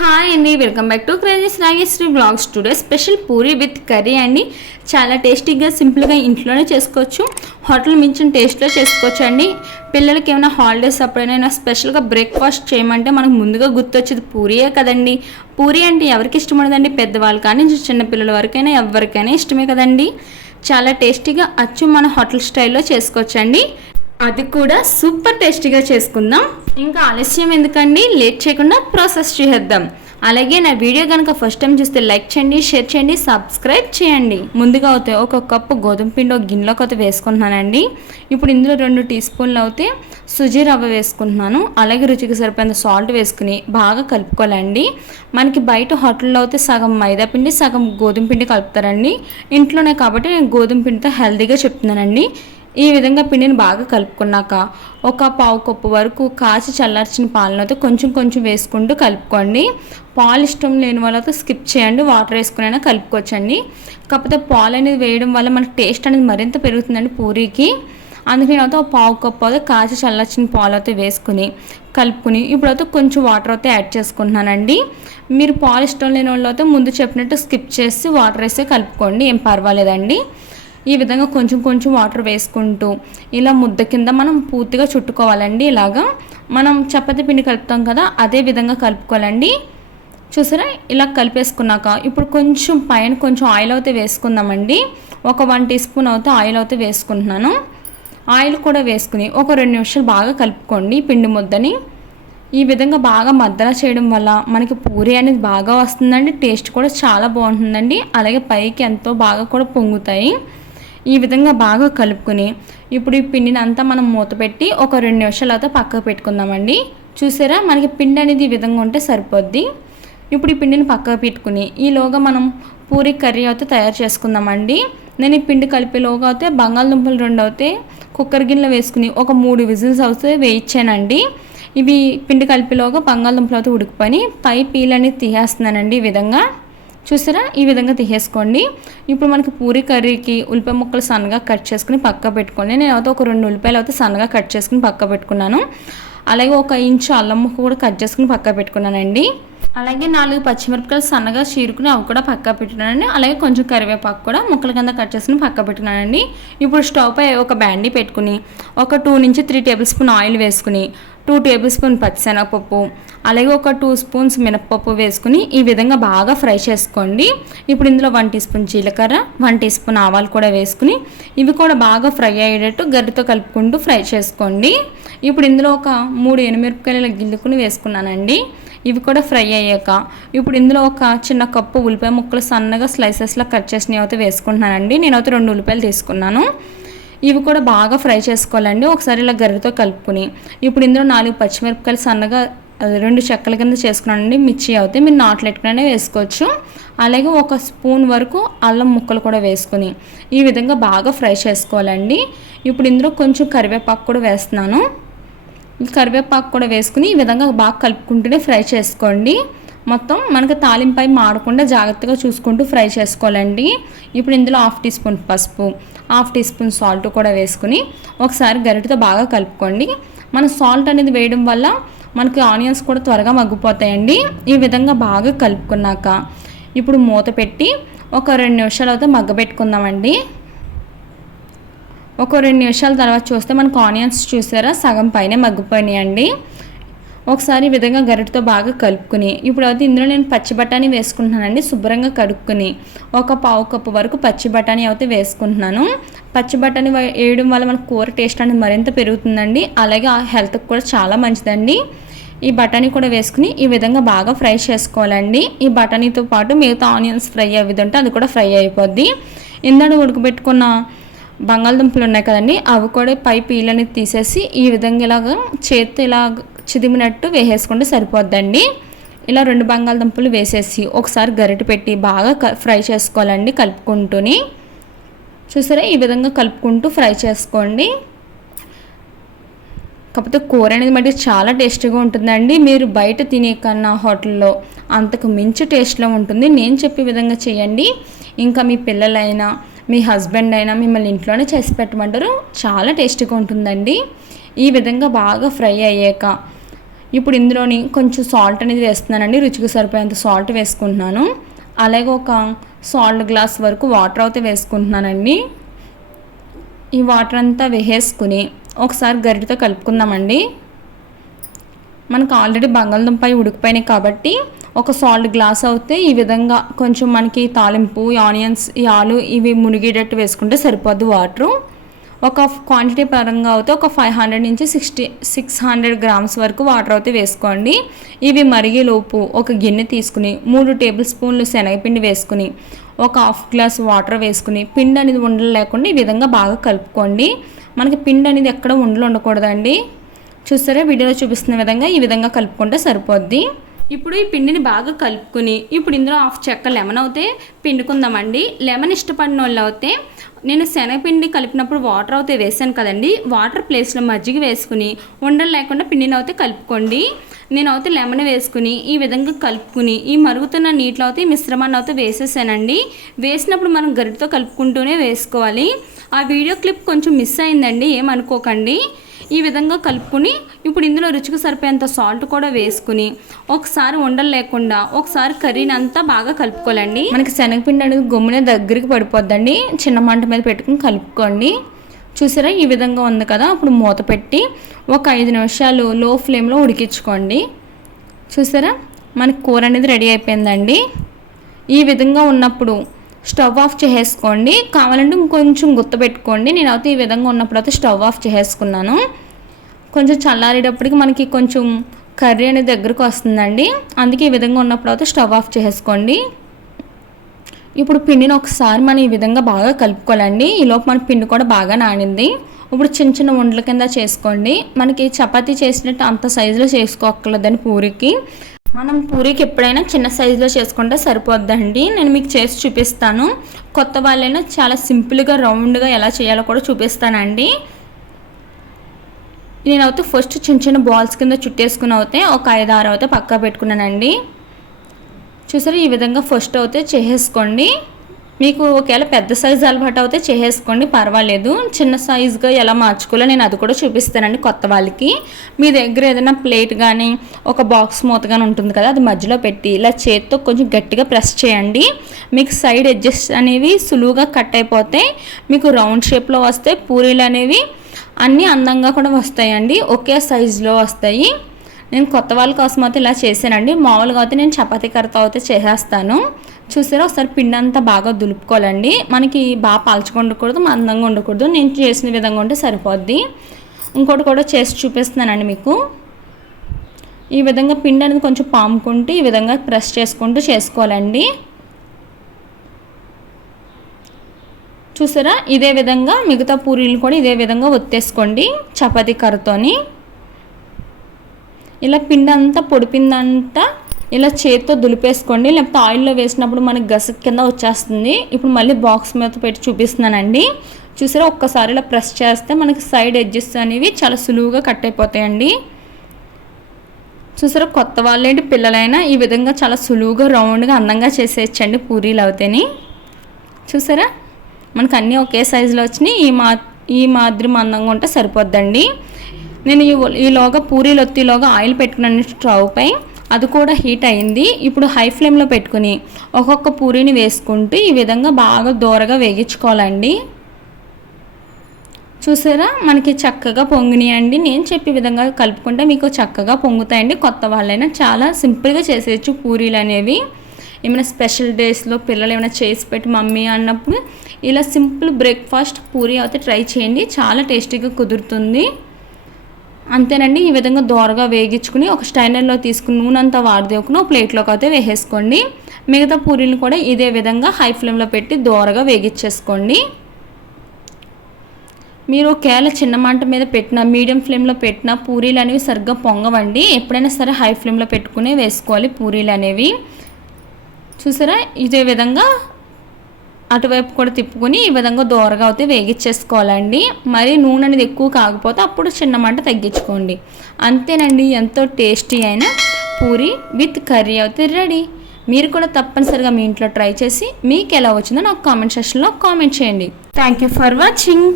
Hi అండి welcome back to crazy's Sri blogs today special puri with curry అండి చాలా టేస్టీగా సింపుల్గా ఇంట్లోనే చేసుకోవచ్చు. హోటల్ మించిన టేస్ట్లో చేసుకోవచ్చు అండి. పిల్లలకి ఏమైనా హాలిడేస్ అప్పుడైనా స్పెషల్గా బ్రేక్ఫాస్ట్ చేయమంటే మనకు ముందుగా గుర్తొచ్చేది పూరియే కదండి. పూరి అంటే ఎవరికి ఇష్టం ఉండదండి? పెద్దవాళ్ళు కానీ చిన్న పిల్లల వరకైనా ఎవరికైనా ఇష్టమే కదండి. చాలా టేస్టీగా అచ్చు మన హోటల్ స్టైల్లో చేసుకోవచ్చండి అది కూడా సూపర్ టేస్టీగా చేసుకుందాం. ఇంకా ఆలస్యం ఎందుకండి? లేట్ చేయకుండా ప్రాసెస్ చేద్దాం అలాగే నా వీడియో కనుక ఫస్ట్ టైం చూస్తే లైక్ చేయండి షేర్ చేయండి సబ్స్క్రైబ్ చేయండి. ముందుగా అయితే ఒక కప్పు గోధుమ పిండి ఒక గిన్నెలోకి అయితే వేసుకుంటున్నానండి. ఇప్పుడు ఇందులో రెండు టీ స్పూన్లు అయితే సుజీ రవ్వ వేసుకుంటున్నాను. అలాగే రుచికి సరిపోయిన సాల్ట్ వేసుకుని బాగా కలుపుకోవాలండి. మనకి బయట హోటల్లో అయితే సగం మైదా పిండి సగం గోధుమ పిండి కలుపుతారండి. ఇంట్లోనే కాబట్టి నేను గోధుమ పిండితో హెల్తీగా చెప్తున్నానండి. ఈ విధంగా పిండిని బాగా కలుపుకున్నాక ఒక పావు కప్పు వరకు కాచి చల్లార్చిన పాలను అయితే కొంచెం కొంచెం వేసుకుంటూ కలుపుకోండి. పాలు ఇష్టం లేని వాళ్ళతో స్కిప్ చేయండి. వాటర్ వేసుకునైనా కలుపుకోవచ్చండి. కాకపోతే పాలు అనేది వేయడం వల్ల మనకు టేస్ట్ అనేది మరింత పెరుగుతుందండి పూరీకి. అందుకని అయితే ఒక పావు కప్పు అయితే కాచి చల్లార్చిన పాలు అయితే వేసుకుని కలుపుకుని ఇప్పుడైతే కొంచెం వాటర్ అయితే యాడ్ చేసుకుంటున్నానండి. మీరు పాలు ఇష్టం లేని వాళ్ళు అయితే ముందు చెప్పినట్టు స్కిప్ చేసి వాటర్ వేస్తే కలుపుకోండి. ఏం పర్వాలేదండి. ఈ విధంగా కొంచెం కొంచెం వాటర్ వేసుకుంటూ ఇలా ముద్ద కింద మనం పూర్తిగా చుట్టుకోవాలండి. ఇలాగా మనం చపాతీ పిండి కలుపుతాం కదా అదే విధంగా కలుపుకోవాలండి. చూసారా? ఇలా కలిపేసుకున్నాక ఇప్పుడు కొంచెం పైన కొంచెం ఆయిల్ అయితే వేసుకుందామండి. ఒక వన్ టీ స్పూన్ అయితే ఆయిల్ అయితే వేసుకుంటున్నాను. ఆయిల్ కూడా వేసుకుని ఒక రెండు నిమిషాలు బాగా కలుపుకోండి పిండి ముద్దని. ఈ విధంగా బాగా మద్దలా చేయడం వల్ల మనకి పూరి అనేది బాగా వస్తుందండి. టేస్ట్ కూడా చాలా బాగుంటుందండి. అలాగే పైకి ఎంతో బాగా కూడా పొంగుతాయి. ఈ విధంగా బాగా కలుపుకొని ఇప్పుడు ఈ పిండిని అంతా మనం మూత పెట్టి ఒక రెండు నిమిషాల తర్వాత పక్కకు పెట్టుకుందామండి. చూసారా? మనకి పిండి అనేది ఈ విధంగా ఉంటే సరిపోద్ది. ఇప్పుడు ఈ పిండిని పక్కకు పెట్టుకుని ఈలోగా మనం పూరి కర్రీ అయితే తయారు చేసుకుందామండి. నేను ఈ పిండి కలిపేలోగా అయితే బంగాళదుంపలు రెండు అయితే కుక్కర్ గిన్నెలో వేసుకుని ఒక మూడు విజిల్స్ అయితే వేయించానండి. ఇవి పిండి కలిపేలోగా బంగాళదుంపలు అయితే ఉడికిపోయి పై పీల్ అనేది తీసేస్తున్నానండి ఈ విధంగా. చూసారా? ఈ విధంగా తీసేసుకోండి. ఇప్పుడు మనకి పూరి కర్రీకి ఉల్లిపాయ ముక్కలు సన్నగా కట్ చేసుకుని పక్క పెట్టుకోండి. నేను అయితే ఒక రెండు ఉల్లిపాయలు అయితే సన్నగా కట్ చేసుకుని పక్క పెట్టుకున్నాను. అలాగే ఒక ఇంచు అల్లం ముక్క కూడా కట్ చేసుకుని పక్క పెట్టుకున్నానండి. అలాగే నాలుగు పచ్చిమిరపకాయలు సన్నగా చీరుకుని అవి కూడా పక్క పెట్టుకున్నానండి. అలాగే కొంచెం కరివేపాకు కూడా ముక్కల కింద కట్ చేసుకుని పక్క పెట్టుకున్నానండి. ఇప్పుడు స్టవ్ పై ఒక బ్యాండీ పెట్టుకుని ఒక టూ నుంచి త్రీ టేబుల్ స్పూన్ ఆయిల్ వేసుకుని టూ టేబుల్ స్పూన్ పచ్చిశనగపప్పు అలాగే ఒక టూ స్పూన్స్ మినప్పప్పు వేసుకుని ఈ విధంగా బాగా ఫ్రై చేసుకోండి. ఇప్పుడు ఇందులో వన్ టీ స్పూన్ జీలకర్ర వన్ టీ స్పూన్ ఆవాలు కూడా వేసుకుని ఇవి కూడా బాగా ఫ్రై అయ్యేటట్టు గరితో కలుపుకుంటూ ఫ్రై చేసుకోండి. ఇప్పుడు ఇందులో ఒక మూడు ఎనిమిరపకాయల గిల్లుకుని వేసుకున్నానండి. ఇవి కూడా ఫ్రై అయ్యాక ఇప్పుడు ఇందులో ఒక చిన్న కప్పు ఉల్లిపాయ ముక్కలు సన్నగా స్లైసెస్లో కట్ చేసినవి అయితే వేసుకుంటున్నానండి. నేనైతే రెండు ఉల్లిపాయలు తీసుకున్నాను. ఇవి కూడా బాగా ఫ్రై చేసుకోవాలండి. ఒకసారి ఇలా గర్రెతో కలుపుకుని. ఇప్పుడు ఇందులో నాలుగు పచ్చిమిరపకాయలు సన్నగా రెండు చెక్కల కింద చేసుకున్నానండి. మిర్చి అయితే మీరు నాట్లెట్టుకునే వేసుకోవచ్చు. అలాగే ఒక స్పూన్ వరకు అల్లం ముక్కలు కూడా వేసుకుని ఈ విధంగా బాగా ఫ్రై చేసుకోవాలండి. ఇప్పుడు ఇందులో కొంచెం కరివేపాకు కూడా వేస్తున్నాను. కరివేపాకు కూడా వేసుకుని ఈ విధంగా బాగా కలుపుకుంటూనే ఫ్రై చేసుకోండి. మొత్తం మనకు తాలింపై మాడకుండా జాగ్రత్తగా చూసుకుంటూ ఫ్రై చేసుకోవాలండి. ఇప్పుడు ఇందులో హాఫ్ టీ స్పూన్ పసుపు హాఫ్ టీ స్పూన్ సాల్ట్ కూడా వేసుకుని ఒకసారి గరిటతో బాగా కలుపుకోండి. మన సాల్ట్ అనేది వేయడం వల్ల మనకి ఆనియన్స్ కూడా త్వరగా మగ్గిపోతాయండి. ఈ విధంగా బాగా కలుపుకున్నాక ఇప్పుడు మూత పెట్టి ఒక రెండు నిమిషాలు అయితే మగ్గబెట్టుకుందామండి. ఒక రెండు నిమిషాల తర్వాత చూస్తే మనకు ఆనియన్స్ చూసారా? సగం పైన మగ్గిపోయినాయండి. ఒకసారి ఈ విధంగా గరిటతో బాగా కలుపుకుని ఇప్పుడు అయితే ఇందులో నేను పచ్చి బఠానీ వేసుకుంటున్నానండి శుభ్రంగా కడుక్కుని. ఒక పావు కప్పు వరకు పచ్చి బఠానీ అయితే వేసుకుంటున్నాను. పచ్చి బఠానీ వేయడం వల్ల మనకు కూర టేస్ట్ అనేది మరింత పెరుగుతుందండి. అలాగే ఆ హెల్త్కి కూడా చాలా మంచిదండి. ఈ బఠానీ కూడా వేసుకుని ఈ విధంగా బాగా ఫ్రై చేసుకోవాలండి. ఈ బఠానీతో పాటు మిగతా ఆనియన్స్ ఫ్రై అయ్యేది ఉంటే అది కూడా ఫ్రై అయిపోద్ది. ఇందాక ఉడకబెట్టుకున్న బంగాళదుంపలు ఉన్నాయి కదండి అవి కూడా పై పీలనేది తీసేసి ఈ విధంగా ఇలాగ చేతితో ఇలా చిదిమినట్టు వేసేసుకుంటే సరిపోద్దండి. ఇలా రెండు బంగాళదుంపలు వేసేసి ఒకసారి గరిటె పెట్టి బాగా ఫ్రై చేసుకోవాలండి కలుపుకుంటూని. చూసారా? ఈ విధంగా కలుపుకుంటూ ఫ్రై చేసుకోండి. కాకపోతే కూర అనేది మట్టి చాలా టేస్టీగా ఉంటుందండి. మీరు బయట తినే కన్నా హోటల్లో అంతకు మించి టేస్ట్లో ఉంటుంది. నేను చెప్పే విధంగా చేయండి. ఇంకా మీ పిల్లలైనా మీ హస్బెండ్ అయినా మిమ్మల్ని ఇంట్లోనే చేసి పెట్టమంటారు. చాలా టేస్టీగా ఉంటుందండి. ఈ విధంగా బాగా ఫ్రై అయ్యాక ఇప్పుడు ఇందులోని కొంచెం సాల్ట్ అనేది వేస్తున్నానండి రుచికి సరిపోయేంత సాల్ట్ వేసుకుంటున్నాను. అలాగే ఒక సాల్ట్ గ్లాస్ వరకు వాటర్ అయితే వేసుకుంటున్నానండి. ఈ వాటర్ అంతా వేసేసుకుని ఒకసారి గరిటతో కలుపుకుందామండి. మనకు ఆల్రెడీ బంగాళదుంప ఉడికిపోయినాయి కాబట్టి ఒక సాల్ట్ గ్లాస్ అయితే ఈ విధంగా కొంచెం మనకి తాలింపు ఆనియన్స్ ఈ ఆలు ఇవి మునిగేటట్టు వేసుకుంటే సరిపోద్ది వాటరు ఒక క్వాంటిటీ పరంగా అయితే ఒక ఫైవ్ హండ్రెడ్ నుంచి సిక్స్టీ సిక్స్ హండ్రెడ్ గ్రామ్స్ వరకు వాటర్ అయితే వేసుకోండి. ఇవి మరిగేలోపు ఒక గిన్నె తీసుకుని మూడు టేబుల్ స్పూన్లు శనగపిండి వేసుకుని ఒక హాఫ్ గ్లాస్ వాటర్ వేసుకుని పిండి అనేది ఉండలు లేకుండా ఈ విధంగా బాగా కలుపుకోండి. మనకి పిండి అనేది ఎక్కడ ఉండలు ఉండకూడదండి. చూస్తారా వీడియోలో చూపిస్తున్న విధంగా ఈ విధంగా కలుపుకుంటే సరిపోద్ది. ఇప్పుడు ఈ పిండిని బాగా కలుపుకుని ఇప్పుడు ఇందులో హాఫ్ చెక్క లెమన్ అయితే పిండుకుందామండి. లెమన్ ఇష్టపడిన వాళ్ళు అయితే నేను శనగపిండి కలిపినప్పుడు వాటర్ అయితే వేసాను కదండి. వాటర్ ప్లేస్లో మజ్జిగ వేసుకుని ఉండలు లేకుండా పిండిని అయితే కలుపుకోండి. నేను అయితే లెమన్ వేసుకుని ఈ విధంగా కలుపుకుని ఈ మరుగుతున్న నీటిలో అయితే ఈ మిశ్రమాన్ని అయితే వేసేసానండి. వేసినప్పుడు మనం గరిటతో కలుపుకుంటూనే వేసుకోవాలి. ఆ వీడియో క్లిప్ కొంచెం మిస్ అయిందండి. ఏమనుకోకండి. ఈ విధంగా కలుపుకుని ఇప్పుడు ఇందులో రుచికి సరిపోయేంత సాల్ట్ కూడా వేసుకుని ఒకసారి ఉండలు లేకుండా ఒకసారి కర్రీని అంతా బాగా కలుపుకోవాలండి. మనకి శనగపిండి అనేది గమ్మున దగ్గరికి పడిపోద్దండి. చిన్న మంట మీద పెట్టుకుని కలుపుకోండి. చూసారా ఈ విధంగా ఉంది కదా? అప్పుడు మూత పెట్టి ఒక ఐదు నిమిషాలు లో ఫ్లేమ్లో ఉడికించుకోండి. చూసారా? మనకి కూర అనేది రెడీ అయిపోయిందండి. ఈ విధంగా ఉన్నప్పుడు స్టవ్ ఆఫ్ చేసేసుకోండి. కావాలంటే ఇంకొంచెం గుర్తుపెట్టుకోండి నేనైతే ఈ విధంగా ఉన్నప్పుడు అయితే స్టవ్ ఆఫ్ చేసేసుకున్నాను. కొంచెం చల్లారేటప్పటికి మనకి కొంచెం కర్రీ అనేది దగ్గరకు వస్తుందండి. అందుకే ఈ విధంగా ఉన్నప్పుడు అయితే స్టవ్ ఆఫ్ చేసుకోండి ఇప్పుడు పిండిని ఒకసారి మనం ఈ విధంగా బాగా కలుపుకోవాలండి. ఈలోపు మన పిండి కూడా బాగా నానింది. ఇప్పుడు చిన్న చిన్న ఉండల కింద చేసుకోండి. మనకి చపాతీ చేసినట్టు అంత సైజులో చేసుకోక్కర్లేదని పూరికి. మనం పూరికి ఎప్పుడైనా చిన్న సైజులో చేసుకుంటే సరిపోద్దండి. నేను మీకు చేసి చూపిస్తాను. కొత్త వాళ్ళైనా చాలా సింపుల్గా రౌండ్గా ఎలా చేయాలో కూడా చూపిస్తానండి. నేనైతే ఫస్ట్ చిన్న చిన్న బాల్స్ కింద చుట్టేసుకుని అయితే ఒక ఐదు ఆరు అయితే పక్కా పెట్టుకున్నానండి. చూసారా ఈ విధంగా ఫస్ట్ అయితే చేసేసుకోండి. మీకు ఒకవేళ పెద్ద సైజు అలవాటు అయితే చేసేసుకోండి పర్వాలేదు. చిన్న సైజుగా ఎలా మార్చుకోవాలో నేను అది కూడా చూపిస్తానండి కొత్త వాళ్ళకి. మీ దగ్గర ఏదైనా ప్లేట్ కానీ ఒక బాక్స్ మూత కానీ ఉంటుంది కదా అది మధ్యలో పెట్టి ఇలా చేతితో కొంచెం గట్టిగా ప్రెస్ చేయండి. మీకు సైడ్ ఎడ్జెస్ అనేవి సులువుగా కట్ అయిపోతే మీకు రౌండ్ షేప్లో వస్తే పూరీలు అనేవి అన్నీ అందంగా కూడా వస్తాయండి. ఒకే సైజులో వస్తాయి. నేను కొత్త వాళ్ళ కోసం అయితే ఇలా చేశానండి. మామూలుగా అయితే నేను చపాతీ కర్రతో అయితే చేసేస్తాను. చూసారా? ఒకసారి పిండి అంతా బాగా దులుపుకోవాలండి. మనకి బాగా పాల్చుకొని ఉండకూడదు మందంగా ఉండకూడదు. నేను చేసిన విధంగా ఉంటే సరిపోద్ది. ఇంకోటి కూడా చేసి చూపిస్తున్నానండి మీకు. ఈ విధంగా పిండి అనేది కొంచెం పాముకుంటూ ఈ విధంగా ప్రెస్ చేసుకుంటూ చేసుకోవాలండి. చూసారా? ఇదే విధంగా మిగతా పూరీలు కూడా ఇదే విధంగా ఒత్తేసుకోండి చపాతీ కర్రతోని. ఇలా పిండి అంతా పొడిపిందంతా ఇలా చేతితో దులిపేసుకోండి లేకపోతే ఆయిల్లో వేసినప్పుడు మనకి గస కింద వచ్చేస్తుంది. ఇప్పుడు మళ్ళీ బాక్స్ మీద పెట్టి చూపిస్తున్నానండి. చూసారా? ఒక్కసారి ఇలా ప్రెస్ చేస్తే మనకి సైడ్ ఎడ్జెస్ అనేవి చాలా సులువుగా కట్ అయిపోతాయండి. చూసారా? కొత్త వాళ్ళేంటి? పిల్లలైనా ఈ విధంగా చాలా సులువుగా రౌండ్గా అందంగా చేసేయచ్చండి పూరీలు అవుతాయి చూసారా? మనకు అన్నీ ఒకే సైజులో వచ్చినాయి. ఈ మా ఈ మాదిరి మందంగా ఉంటే సరిపోద్దండి. నేను ఈ ఈలోగా పూరీలు ఒత్తిలోగా ఆయిల్ పెట్టుకున్నాను స్టవ్ పై. అది కూడా హీట్ అయింది. ఇప్పుడు హై ఫ్లేమ్లో పెట్టుకుని ఒక్కొక్క పూరీని వేసుకుంటూ ఈ విధంగా బాగా దూరగా వేగించుకోవాలండి. చూసారా? మనకి చక్కగా పొంగినాయండి. నేను చెప్పే విధంగా కలుపుకుంటే మీకు చక్కగా పొంగుతాయండి. కొత్త వాళ్ళైనా చాలా సింపుల్గా చేసేయచ్చు పూరీలు అనేవి. ఏమైనా స్పెషల్ డేస్లో పిల్లలు ఏమైనా చేసి పెట్టి మమ్మీ అన్నప్పుడు ఇలా సింపుల్ బ్రేక్ఫాస్ట్ పూరి అయితే ట్రై చేయండి. చాలా టేస్టీగా కుదురుతుంది. అంతేనండి ఈ విధంగా దోరగా వేగించుకుని ఒక స్టైనర్లో తీసుకుని నూనె అంతా వాడిదేకుని ప్లేట్లోకి అయితే వేసేసుకోండి. మిగతా పూరీలు కూడా ఇదే విధంగా హై ఫ్లేమ్లో పెట్టి దోరగా వేగించేసుకోండి. మీరు ఒకవేళ చిన్న మంట మీద పెట్టిన మీడియం ఫ్లేమ్లో పెట్టిన పూరీలు అనేవి సరిగ్గా పొంగవండి. ఎప్పుడైనా సరే హై ఫ్లేమ్లో పెట్టుకుని వేసుకోవాలి పూరీలు అనేవి. చూసారా? ఇదే విధంగా అటువైపు కూడా తిప్పుకొని ఈ విధంగా దోరగా అయితే వేగించేసుకోవాలండి మరి నూనె అనేది ఎక్కువ కాకపోతే అప్పుడు చిన్న మంట తగ్గించుకోండి. అంతేనండి ఎంతో టేస్టీ అయిన పూరి విత్ కర్రీ అయితే రెడీ. మీరు కూడా తప్పనిసరిగా మీ ఇంట్లో ట్రై చేసి మీకు ఎలా వచ్చిందో నాకు కామెంట్ సెక్షన్లో కామెంట్ చేయండి. Thank you for watching.